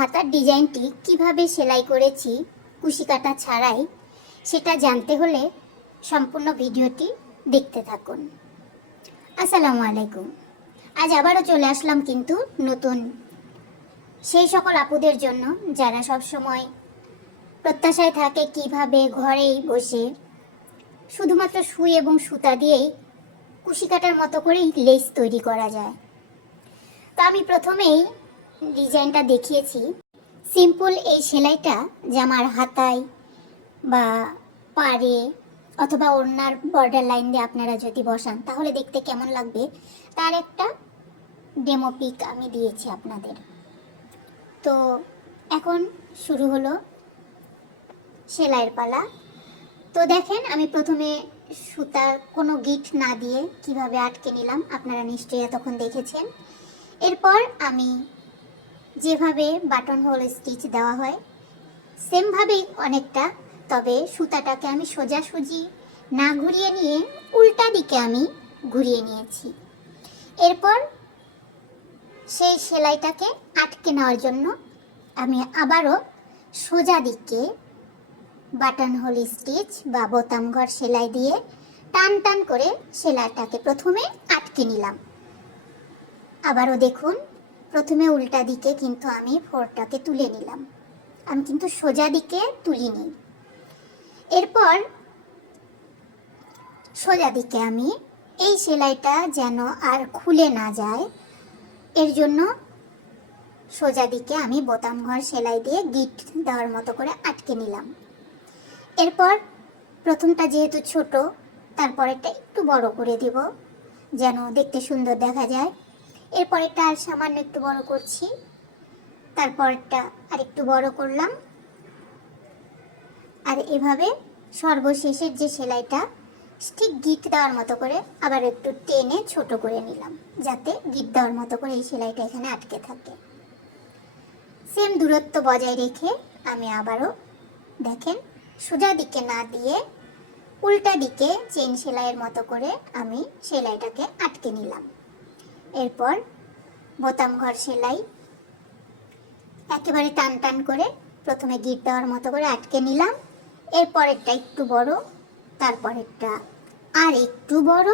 হাতার ডিজাইনটি কিভাবে সেলাই করেছি কুশি কাটা ছাড়াই, সেটা জানতে হলে সম্পূর্ণ ভিডিওটি দেখতে থাকুন। আসসালামু আলাইকুম। আজ আবারও চলে আসলাম কিন্তু নতুন সেই সকল আপুদের জন্য যারা সবসময় প্রত্যাশায় থাকে কিভাবে ঘরেই বসে শুধুমাত্র সুই এবং সুতা দিয়েই কুশি কাটার মতো করেই লেস তৈরি করা যায়। তো আমি প্রথমেই ডিজাইনটা দেখিয়েছি। সিম্পল এই সেলাইটা জামার হাতায় বা পাড়ে অথবা ওড়নার বর্ডার লাইন দিয়ে আপনারা যদি বসান তাহলে দেখতে কেমন লাগবে তার একটা ডেমো পিক আমি দিয়েছি আপনাদের। তো এখন শুরু হলো সেলাইয়ের পালা। তো দেখেন আমি প্রথমে সুতার কোনো গিট না দিয়ে কিভাবে আটকে নিলাম, আপনারা নিশ্চয়ই এতক্ষণ দেখেছেন। এরপর আমি যেভাবে বাটন হোল স্টিচ দেওয়া হয় সেমভাবেই অনেকটা, তবে সুতাটাকে আমি সোজাসুজি না ঘুরিয়ে নিয়ে উল্টা দিকে আমি ঘুরিয়ে নিয়েছি। এরপর সেই সেলাইটাকে আটকে নেওয়ার জন্য আমি আবারও সোজা দিকে বাটন হোল স্টিচ বা বোতাম ঘর সেলাই দিয়ে টান টান করে সেলাইটাকে প্রথমে আটকে নিলাম। আবারও দেখুন, প্রথমে উল্টা দিকে কিন্তু আমি ফোরটাকে তুলে নিলাম, আমি কিন্তু সোজা দিকে তুলিনি। এরপর সোজা দিকে আমি এই সেলাইটা যেন আর খুলে না যায় এর জন্য সোজা দিকে আমি বোতাম ঘর সেলাই দিয়ে গিট দেওয়ার মতো করে আটকে নিলাম। এরপর প্রথমটা যেহেতু ছোট, তারপরেরটা একটু বড় করে দেব যেন দেখতে সুন্দর দেখা যায়। এরপরেরটা আর সামান্য একটু বড় করছি, তারপরটা আর একটু বড় করলাম, আর এভাবে সর্বশেষের যে সেলাইটা ঠিক গিট দেওয়ার মতো করে আবার একটু টেনে ছোট করে নিলাম যাতে গিট দেওয়ার মতো করে এই সেলাইটা এখানে আটকে থাকে। সেম দূরত্ব বজায় রেখে আমি আবারও দেখেন সোজা দিকে না দিয়ে উল্টা দিকে চেন সেলাইয়ের মতো করে আমি সেলাইটাকে আটকে নিলাম। এরপর বোতাম ঘর সেলাই একেবারে টান টান করে প্রথমে গিট দেওয়ার মতো করে আটকে নিলাম। এরপরেরটা একটু বড়, তারপরেরটা আর একটু বড়,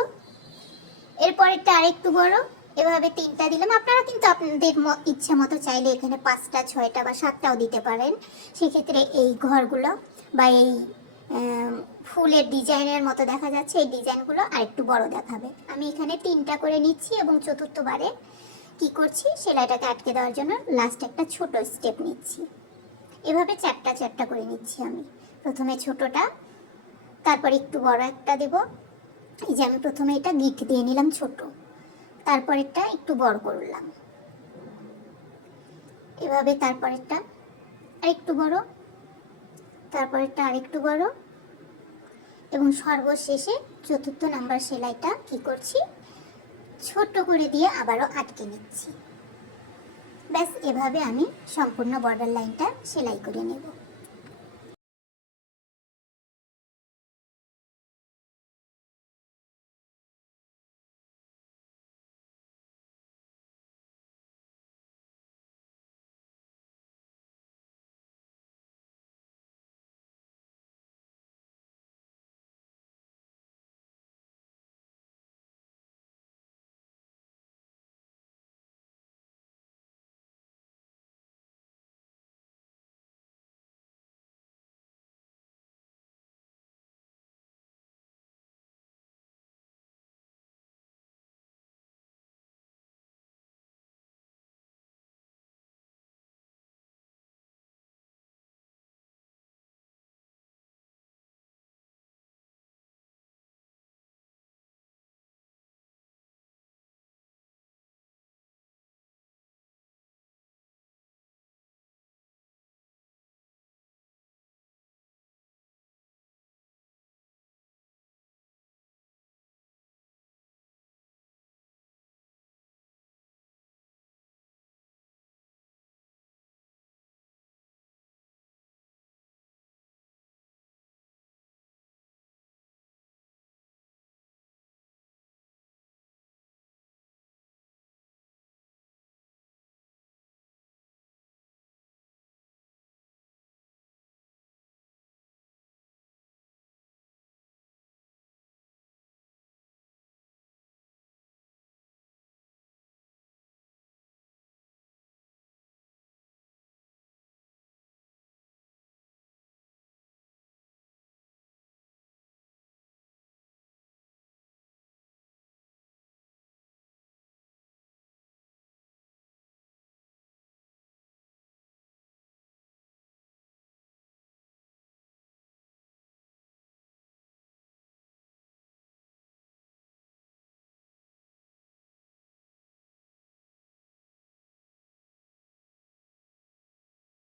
এরপরেরটা আর একটু বড়, এভাবে তিনটা দিলাম। আপনারা কিন্তু আপনাদের ইচ্ছা মতো চাইলে এখানে 5টা 6টা বা 7টাও দিতে পারেন। সেক্ষেত্রে এই ঘরগুলো বা এই ফুলের ডিজাইনের মতো দেখা যাচ্ছে এই ডিজাইনগুলো আর একটু বড় দেখাবে। আমি এখানে 3টা করে নিচ্ছি এবং চতুর্থবারে কি করছি, সেলাইটাকে আটকে দেওয়ার জন্য লাস্ট একটা ছোট স্টেপ নিচ্ছি। এভাবে 4টা করে নিচ্ছি আমি। প্রথমে ছোটটা, তারপর একটু বড় একটা দেব। এই যে আমি প্রথমে এটা গিট দিয়ে নিলাম ছোট, তারপরেরটা একটু বড় করলাম এভাবে, তারপরেরটা আরেকটু বড়, তারপরেরটা আরেকটু বড় এবং সর্বশেষে 4র্থ নাম্বার সেলাইটা কি করছি, ছোট করে দিয়ে আবারও আটকে নিচ্ছি। ব্যাস এভাবে আমি সম্পূর্ণ বর্ডার লাইনটা সেলাই করে নেব।